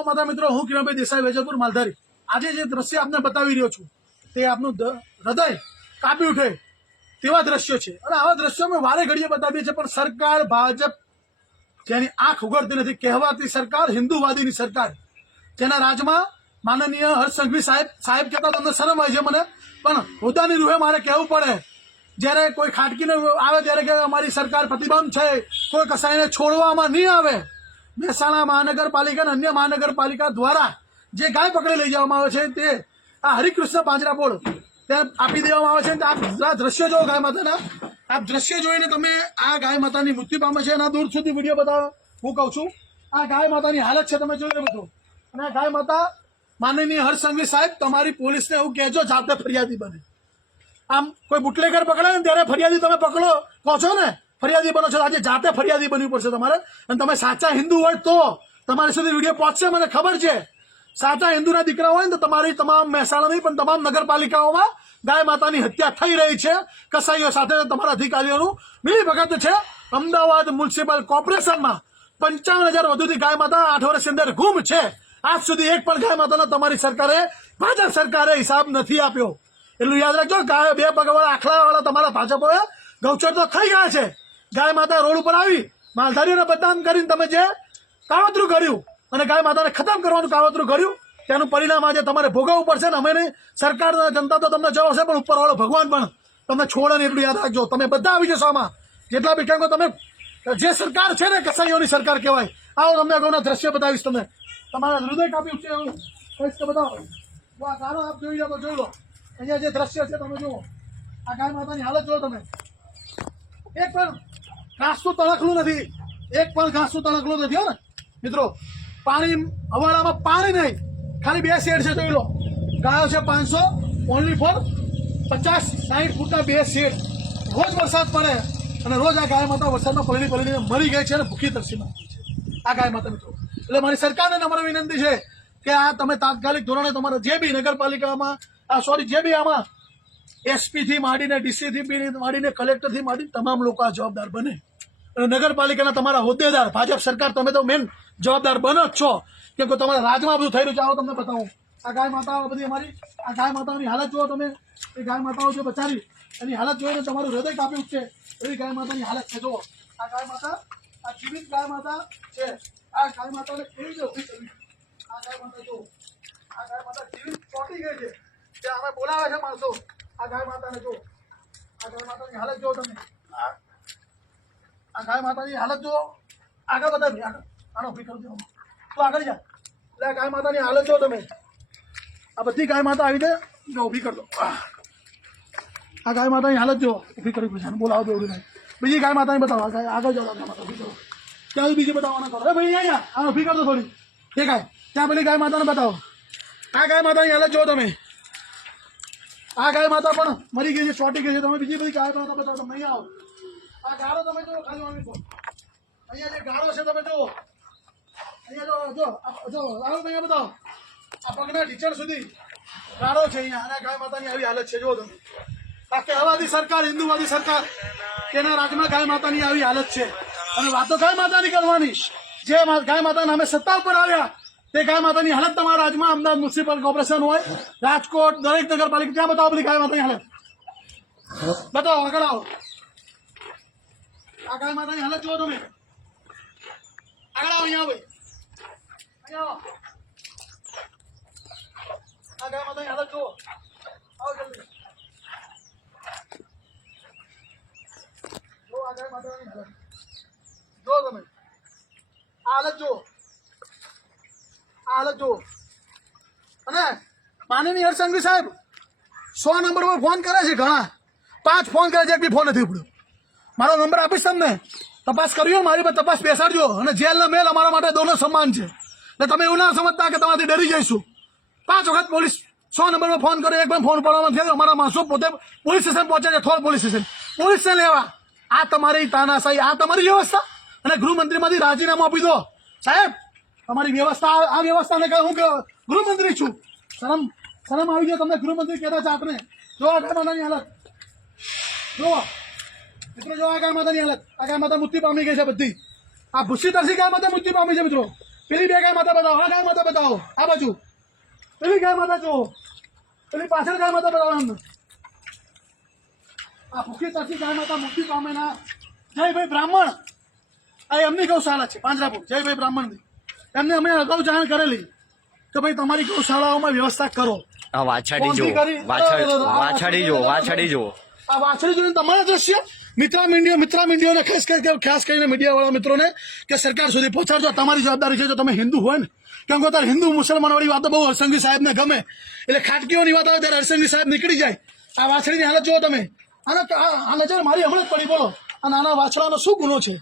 તો માતા મિત્રો, હું કિરણભાઈ દેસાઈ, વેજલપુર, માલધારી. આજે જે દ્રશ્ય આપને બતાવી રહ્યો છું તે આપનું હૃદય કાપી ઉઠે તેવા દ્રશ્યો છે. અને આવા દ્રશ્યો અમે વારે ઘડીએ બતાવીએ છીએ, પણ સરકાર ભાજપ જેની આંખ ઉઘડતી નથી, કહેવાતી સરકાર હિન્દુવાદીની સરકાર, જેના રાજમાં માનનીય હર્ષ સંઘવી સાહેબ કહેતા તમને શરમ હોય છે મને, પણ હોદ્દાની રૂહે મારે કહેવું પડે. જ્યારે કોઈ ખાટકીને આવે ત્યારે કે અમારી સરકાર પ્રતિબંધ છે, કોઈ કસાઈને છોડવામાં નહીં આવે. મહેસાણા મહાનગરપાલિકા અને અન્ય મહાનગરપાલિકા દ્વારા જે ગાય પકડી લઈ જવામાં આવે છે તે આ હરિકૃષ્ણ પાંજરાપોળ ત્યાં આપી દેવામાં આવે છે. આપ દ્રશ્ય જો ગાય માતાના, આપ દ્રશ્ય જોઈને તમે આ ગાય માતાની મૃત્યુ પામે છે એના દૂર સુધી વિડીયો બતાવો. હું કહું છું આ ગાય માતાની હાલત છે, તમે જોઈ લો બધું. અને આ ગાય માતા માનનીય હર્ષ સંઘવી સાહેબ, તમારી પોલીસને એવું કહેજો જાતે ફરિયાદી બને. આમ કોઈ બુટલેગર પકડે ને ત્યારે ફરિયાદી તમે પકડો કહો છો ને, ફરિયાદી બનો છો. આજે જાતે ફરિયાદી બનવું પડશે તમારે. અને તમે સાચા હિન્દુ હોય તો તમારી સુધી વિડીયો પહોંચશે, મને ખબર છે. સાચા હિન્દુના દીકરા હોય ને તો તમારી તમામ મહેસાણા નહીં પણ તમામ નગરપાલિકાઓમાં ગાય માતાની હત્યા થઈ રહી છે. કસાઈઓ સાથે તમારા અધિકારીઓનું મિલીભગત છે. અમદાવાદ મ્યુનિસિપલ કોર્પોરેશનમાં 55,000 વધુથી ગાય માતા 8 વર્ષની અંદર ગુમ છે. આજ સુધી એક પણ ગાય માતાનો તમારી સરકારે, ભાજપ સરકારે હિસાબ નથી આપ્યો. એટલું યાદ રાખજો. ગાય બે પગવાળા આખલાવાળા તમારા ભાજપોએ ગૌચર તો ખાઈ ગયા છે. ગાય માતા રોડ ઉપર આવી માલધારીઓને બદનામ કરીને તમે જે કાવતરું કર્યું અને ગાય માતાને ખતમ કરવાનું કાવતરું કર્યું, તેનું પરિણામ આજે તમારે ભોગવવું પડશે. ને અમે નહીં, સરકાર જનતા તો તમને જવાબ હશે, પણ ઉપરવાળો ભગવાન પણ તમને છોડે ને. એટલું યાદ રાખજો. તમે બધા આવી જશો આમાં, જેટલા બી કેમ તમે જે સરકાર છે ને કસાઈઓની સરકાર કહેવાય. આવો તમને અગાઉના દ્રશ્ય બતાવીશ. તમે તમારા હૃદય કાપી ઉઠશે એવું કહીશ તો બતાવો. આ ગારો આપ જોઈ લો તો જોઈ લો. અહીંયા જે દ્રશ્ય છે તમે જુઓ. આ ગાય માતાની હાલત જુઓ તમે. એક પણ ઘાસનું તણખલું નથી, એક પણ ઘાસનું તણખલું નથી. હો ને મિત્રો, પાણી હવાડામાં પાણી નહીં, ખાલી 2 શેડ છે. જોઈ લો. ગાયો છે 500, ઓનલી ફોર 50-60 ફૂટના 2 શેડ. રોજ વરસાદ પડે અને રોજ આ ગાય માતા વરસાદમાં પલળી મરી ગઈ છે અને ભૂખી તરસીમાં આ ગાય માતા મિત્રો. એટલે મારી સરકારને અમારી વિનંતી છે કે આ તમે તાત્કાલિક ધોરણે તમારા જે બી નગરપાલિકામાં જે બી આમાં એસપી થી માંડીને ડીસી થી માંડીને કલેક્ટર થી માંડીને તમામ લોકો આ જવાબદાર બને. અને નગરપાલિકાના તમારા હોદ્દેદાર, ભાજપ સરકાર, તમે તો મેન જવાબદાર બનો જ છો. કેમ કે તમારા રાજમાં બધું થઈ રહ્યું છે. આવો તમને બતાવું. આ ગાય માતાઓ બધી અમારી, આ ગાય માતાઓની હાલત જુઓ તમે. એ ગાય માતાઓ જે બચારી એની હાલત જોઈને તમારું હૃદય કાપી ઉઠશે એવી ગાય માતાની હાલત છે. જુઓ આ ગાય માતા, આ જીવિત ગાય માતા છે. આ ગાય માતાને કેવી રીતે ઉભી કરવી? આ ગાય માતા જુઓ. આ ગાય માતા જીવિત ચોંટી ગઈ છે. ત્યાં અમે બોલાવે છે માણસો. આ ગાય માતાને જુઓ. આ ગાય માતાની હાલત જુઓ તમે. આ ગાય માતાની હાલત જુઓ. આગળ બતાવી, આગળ આનો ઉભી કરી દો તો આગળ જા. એટલે આ ગાય માતાની હાલત જુઓ તમે. આ બધી ગાય માતા આવી દે જો ઉભી કરી દો. આ ગાય માતાની હાલત જુઓ. ઉભી કરવી પડશે. બોલાવો દો નહીં. બીજી ગાય માતાની બતાવો. આ ગાય આગળ જાઓ. ગાય માતા ઉભી કરો. ત્યાં બીજી બતાવવાના કરો. ભાઈ અહીંયા આ ઉભી કરી દો થોડી. એ ગાય ત્યાં પેલી ગાય માતાને બતાવો. આ ગાય માતાની હાલત જુઓ તમે. આ ગાય માતા પણ મરી ગઈ છે, ચોંટી ગઈ છે. તમે બીજી બધી ગાય માતા બતાવો. તમે અહીંયા આવો. આ ગાળો તમે જુઓ. ખાલી આવી છો. અહીંયા જે ગાળો છે તમે જુઓ. અહીંયા જો આવો અહીંયા બતાવો. આ પગના ઢીચણ સુધી ગાળો છે અહીંયા. અને ગાય માતાની આવી હાલત છે. જુઓ તમે. આ કહેવાતી સરકાર, હિન્દુવાદી સરકાર, તેના રાજમાં ગાય માતાની આવી હાલત છે. અને વાતો ગાય માતાની કરવાની. જે ગાય માતા નામે સત્તા ઉપર આવ્યા તે ગાય માતાની હાલત તમારા રાજમાં, અમદાવાદ મ્યુનિસિપલ કોર્પોરેશન હોય, રાજકોટ, દરેક નગરપાલિકા, ત્યાં બતાવો બધી ગાય માતાની હાલત. બતાવો, આગળ આવો. આ ગાય માતાની હાલત જુઓ તમે. આગળ આવો. અહીંયા ભાઈ, અહીંયા આવો. આ ગાય માતાની હાલત જુઓ. આવો જલ્દી. જો આ ગાય માતાની હાલત જો તમે. આ હાલત જુઓ. આ હાલત જુઓ. અને માનનીય હર્ષ સંઘવી સાહેબ 100 નંબર પર ફોન કરે છે. ઘણા 5 ફોન કરે છે, એક બી ફોન નથી ઉપડ્યો. મારો નંબર આપીશ તમને. તપાસ કરવી મારી પર તપાસ બેસાડજો. અને જેલનો મેલ અમારા માટે દોનો સમાન છે. એટલે તમે એવું ના સમજતા કે તમારાથી ડરી જઈશું. 5 વખત પોલીસ 100 નંબર પર ફોન કર્યો, એક પણ ફોન ઉપાડવામાં થયો. અમારા માણસો પોતે પોલીસ સ્ટેશન પહોંચે છે, થોડ પોલીસ સ્ટેશન, પોલીસને લેવા. આ તમારી તાનાશાહી, આ તમારી વ્યવસ્થા. અને ગૃહમંત્રીમાંથી રાજીનામું આપી દો સાહેબ. તમારી વ્યવસ્થા, આ વ્યવસ્થાને કહે હું ગૃહમંત્રી છું. શરમ આવી ગયો તમને ગૃહમંત્રી કહેતા છે આપણે. જો આ ગાય માતાની હાલત જુઓ મિત્રો. જો આ ગાય માતાની હાલત. આ ગાય માતા મૃત્યુ પામી ગઈ છે બધી. આ ભૂસી તરસી ગાય માતા મૃત્યુ પામી છે મિત્રો. પેલી બે ગાય માતા બતાવો, આ ગાય માતા બતાવો, આ બાજુ પેલી ગાય માતા જુઓ, પેલી પાછળ ગાય માતા બતાવો એમને. આ ભૂખી તરસી ગાય માતા મુક્તિ પામે ના. જયભાઈ બ્રાહ્મણ, આ એમની ગૌશાળા છે પાંજરાપુર, જયભાઈ બ્રાહ્મણની. એમને અમે અગાઉ જાણ કરેલી કે ભાઈ તમારી ગૌશાળાઓમાં વ્યવસ્થા કરો. આ વાછડી જો, વાછડી જો, વાછડી જો, આ વાછડી જોઈને તમારા દ્રશ્ય મિત્રા મીડિયાને ખાસ કરીને મીડિયાવાળા મિત્રોને કે સરકાર સુધી પહોંચાડજો. તમારી જવાબદારી છે. જો તમે હિન્દુ હોય ને, કેમ કે અત્યારે હિન્દુ મુસલમાન વાળી વાતો બહુ હરસંઘવી સાહેબને ગમે, એટલે ખાટકીઓની વાત આવે ત્યારે હરસંઘવી સાહેબ નીકળી જાય. આ વાછડીની હાલત જુઓ તમે. આ નજર મારી હમણાં જ પડી. બોલો આ નાના વાછડાનો શું ગુનો છે?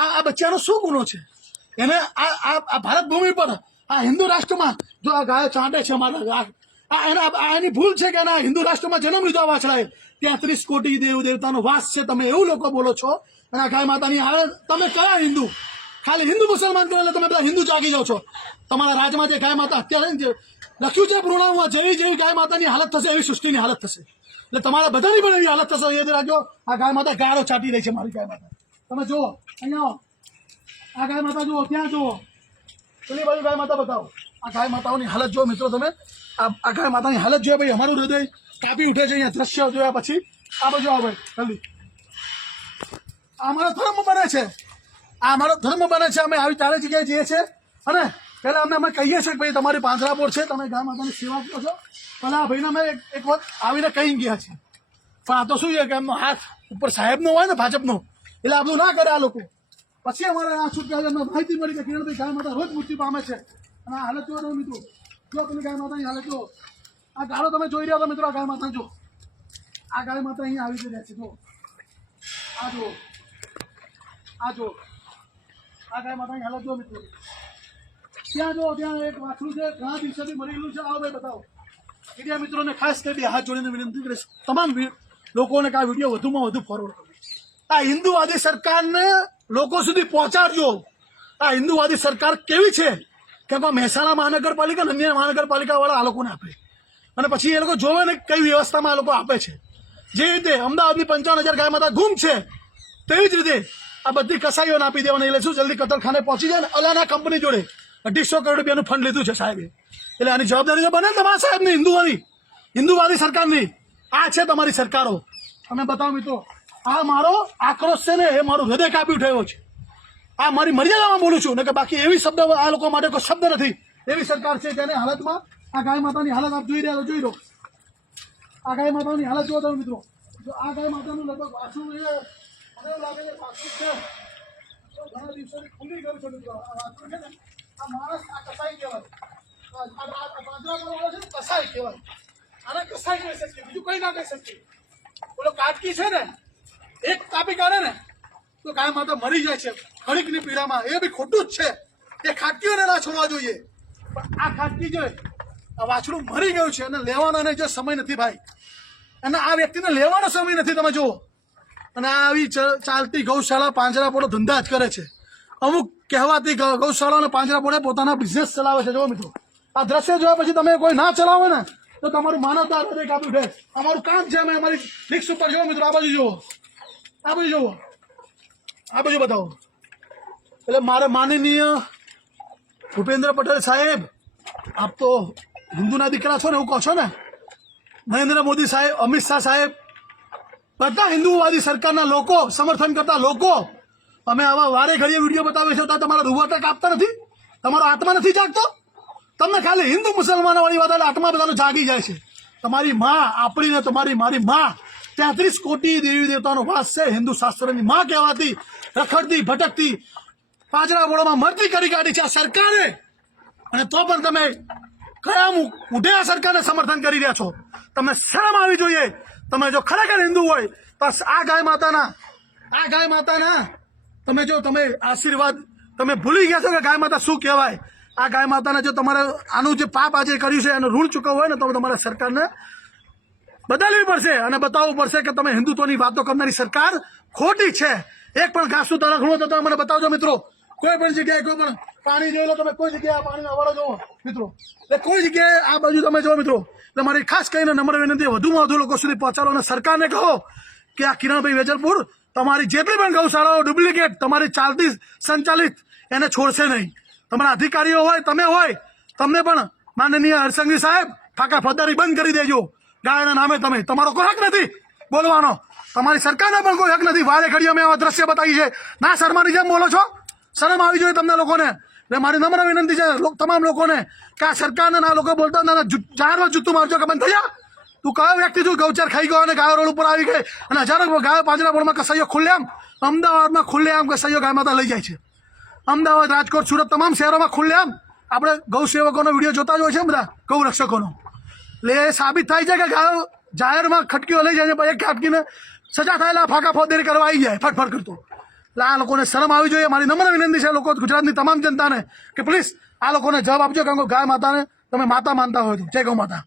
આ બચ્ચાનો શું ગુનો છે? એને આ ભારત ભૂમિ પર આ હિન્દુ રાષ્ટ્રમાં જો આ ગાય ચાંટે છે મારા, એની ભૂલ છે કે ના હિન્દુ રાષ્ટ્રમાં જન્મ લીધો આ વાછડાએ. 33 કોટી દેવ દેવતાનો વાસ છે. તમે એવું લોકો બોલો છો અને આ ગાય માતાની હાલત. તમે કયા હિન્દુ? ખાલી હિન્દુ મુસલમાન કરો એટલે તમે બધા હિન્દુ જાગી જાઓ છો. તમારા રાજમાં જે ગાય માતા અત્યારે લખ્યું છે પૂર્ણામાં, જેવી ગાય માતાની હાલત થશે એવી સૃષ્ટિની હાલત થશે. એટલે તમારા બધાની પણ એવી હાલત થશે. યાદ રાખજો. આ ગાય માતા ગાળો ચાટી રહી છે મારી ગાય માતા. તમે જુઓ અહીંયા આવો, આ ગાય માતા જુઓ, ત્યાં જુઓ, પેલી બાજુ ગાય માતા બતાવો. આ ગાય માતાઓની હાલત જુઓ મિત્રો તમે. આ ગાય માતાની હાલત જોઈએ ભાઈ, અમારું હૃદય કાપી ઉઠે છે અહીંયા દ્રશ્ય જોયા પછી. આ બાજુ આવો ભાઈ જલ્દી. આ અમારો ધર્મ બને છે, આ અમારો ધર્મ બને છે. અમે આવી ચારે જગ્યાએ જઈએ છીએ અને પહેલા અમે કહીએ છીએ કે ભાઈ તમારી પાંજરાપોળ છે, તમે ગાય માતાની સેવા કરો છો. પહેલા આ ભાઈને અમે એક વખત આવીને કહી ગયા છે, પણ આ તો શું છે કે એમનો હાથ ઉપર સાહેબનો હોય ને ભાજપનો, એટલે આપણું ના કરે આ લોકો. પછી અમારે આ છૂટકા માહિતી મળી કે કિરણભાઈ ગાય માતા રોજ મૃત્યુ પામે છે. અને આ હાલત જોવા મિત્રો, જો તમે ગાય માતાની હાલત જો, આ ગાળો તમે જોઈ રહ્યા છો મિત્રો. આ ગાય માતા જો, આ ગાય માતા અહીંયા આવી રહ્યા છે. જો આ જો, આ જો, આ ગાય માતાની હાલત જો મિત્રો. ત્યાં જો, ત્યાં એક વાછડું છે, ઘણા દિવસોથી મરી ગયેલું છે. આવો ભાઈ બતાવો. મીડિયા મિત્રોને ખાસ કરી હાથ જોડીને વિનંતી કરીશ, તમામ લોકોને કે આ વિડીયો વધુમાં વધુ ફોરવર્ડ કરો. આ હિન્દુવાદી સરકારને લોકો સુધી પહોંચાડજો. આ હિન્દુવાદી સરકાર કેવી છે? કેમ કે મહેસાણા મહાનગરપાલિકા, અન્ય મહાનગરપાલિકા વાળા આ લોકોને આપે અને પછી એ લોકો જોવે ને કઈ વ્યવસ્થામાં આ લોકો આપે છે. જે રીતે અમદાવાદની 55,000 ગાય માતા ગુમ છે, તેવી જ રીતે આ બધી કસાઈઓને આપી દેવાની. એટલે શું જલ્દી કતલખાને પહોંચી જાય ને. અલાના કંપની જોડે 250 કરોડ રૂપિયાનું ફંડ લીધું છે સાહેબે. એટલે આની જવાબદારી બને ને તમારા સાહેબની, હિન્દુવાદી સરકારની. આ છે તમારી સરકારો. તમે બતાવો મિત્રો, આ મારો આક્રોશ છે ને, એ મારું હૃદય કાપી ઉઠાયો છે. આ મારી મર્યાદામાં બોલું છું ને, કે બાકી એવી શબ્દ આ લોકો માટે કોઈ શબ્દ નથી. એવી સરકાર છે કે એની હાલતમાં આ ગાય માતાની હાલત આપ જોઈ રહ્યા છો. જોઈ લો આ ગાય માતાની હાલત જોવો તમે મિત્રો. જો આ ગાય માતાનું લગભગ વાસું મને એવું લાગે છે વાસું છે, ઘણા દિવસોથી ખુલ્લી ગયું છે મિત્રો. આ વાસું છે ને, આ માણસ, આ કસાઈ કહેવાય. પાંજરાવાળો છે ને કસાઈ કહેવાય. આને કસાઈ કહી શકીએ, બીજું કઈ ના કહી શકીએ. બોલો કાટકી છે ને, એક કાપી કાઢે ને તો ગાય માતા મરી જાય છે ખડીકની પીડામાં. એ બી ખોટું જ છે. એ ખાટકીઓને ના છોડવા જોઈએ. પણ આ ખાટકી જોઈએ, આ વાછડું મરી ગયું છે અને લેવાનો જે સમય નથી ભાઈ, અને આ વ્યક્તિને લેવાનો સમય નથી. તમે જુઓ, અને આવી ચાલતી ગૌશાળા પાંજરાપોળો ધંધા જ કરે છે. અમુક કહેવાતી ગૌશાળા અને પાંજરાપોળે પોતાના બિઝનેસ ચલાવે છે. જો મિત્રો, આ દ્રશ્ય જોયા પછી તમે કોઈ ના ચલાવો ને તો તમારું માનવતા હૃદય કાપી ઉઠે. અમારું કામ છે, અમે અમારી રિક્સ ઉપર જુઓ મિત્રો. આ બાજુ જુઓ, આ બાજુ જુઓ, આ બાજુ બતાવો. એટલે મારે માનનીય ભૂપેન્દ્ર પટેલ સાહેબ, આપ તો હિન્દુના દીકરા છો ને, એવું કહો છો ને. નરેન્દ્ર મોદી સાહેબ, અમિત શાહ સાહેબ, બધા હિન્દુવાદી સરકારના લોકો, સમર્થન કરતા લોકો, અમે આવા વારે ઘડીએ વિડીયો બતાવીએ છીએ તો તમારા રૂવાટા કાપતા નથી? તમારો આત્મા નથી જાગતો? તમને ખાલી હિન્દુ મુસલમાનો વાળી વાત એટલે આત્મા બધાનો જાગી જાય છે. તમારી માં, આપણી ને તમારી, મારી માં, 33 કોટી દેવી દેવતાનો વાસ છે. હિન્દુ શાસ્ત્રની માં કહેવાતી, રખડતી ભટકતી પાંજરાપોળોમાં મરતી કરી કાઢી છે આ સરકારે. અને તો પણ તમે કયા ઉઠે આ સરકારને સમર્થન કરી રહ્યા છો? તમે શરમ આવી જોઈએ. તમે જો ખરેખર હિન્દુ હોય તો આ ગાય માતાના તમે જો તમે આશીર્વાદ તમે ભૂલી ગયા છો કે ગાય માતા શું કહેવાય. આ ગાય માતાને જો તમારે આનું જે પાપ આજે કર્યું છે એનું ઋણ ચૂકવવું હોય ને તો તમારે સરકારને બદલવી પડશે અને બતાવવું પડશે કે તમે હિન્દુત્વની વાતો કરનારી સરકાર ખોટી છે. એક પણ ઘાસનું તળખણું તો તમે મને બતાવજો મિત્રો. કોઈ પણ જગ્યાએ કોઈ પણ પાણી જોઈ લો તમે, કોઈ જગ્યાએ પાણીનો અવાડો જોવો મિત્રો, એટલે કોઈ જગ્યાએ આ બાજુ તમે જો મિત્રો. એટલે મારી ખાસ કરીને નમ્ર વિનંતી, વધુમાં વધુ લોકો સુધી પહોંચાડો અને સરકારને કહો કે આ કિરણભાઈ વેજલપુર તમારી જેટલી પણ ગૌશાળાઓ ડુપ્લિકેટ તમારી ચાલતી સંચાલિત એને છોડશે નહીં. તમારા અધિકારીઓ હોય, તમે હોય, તમને પણ માનનીય હરસંઘવી સાહેબ ફાકા ફોજદારી બંધ કરી દેજો. ગાયના નામે તમારો કોઈ હક નથી બોલવાનો, તમારી સરકારને પણ કોઈ હક નથી. વારે ઘડીએ અમે આવા દ્રશ્ય બતાવી છે. ના શર્માની જેમ બોલો છો? શરમ આવી જોઈએ તમને લોકોને. એટલે મારી નમ્ર વિનંતી છે તમામ લોકોને કે આ સરકારને ના લોકો બોલતા જાહેરમાં જૂતું મારજો કે બંધ થઈ જા. તું કયો વ્યક્તિ તું ગૌચર ખાઈ ગયો અને ગાયો રોડ ઉપર આવી ગઈ અને હજારો ગાયો પાંજરાપોળમાં કસાઈઓ ખુલ્લેઆમ, અમદાવાદમાં ખુલ્લેઆમ કસાઈઓ ગાય માતા લઈ જાય છે. અમદાવાદ, રાજકોટ, સુરત તમામ શહેરોમાં ખુલ્લેઆમ આપણે ગૌ સેવકોનો વિડીયો જોતા જ હોય છે બધા, ગૌ રક્ષકોનો. એટલે એ સાબિત થાય છે કે ગાયો જાહેરમાં ખટકીઓ લઈ જાય છે, એક ખાટકીને સજા થયેલા ફાકા ફોજદારી કરવા આવી જાય ફટફટ કરતો. એટલે આ લોકોને શરમ આવી જોઈએ. મારી નમ્ર વિનંતી છે લોકો ગુજરાતની તમામ જનતાને કે પ્લીઝ આ લોકોને જવાબ આપજો, કારણ કે ગાય માતાને તમે માતા માનતા હોય તો. જય ગૌ માતા.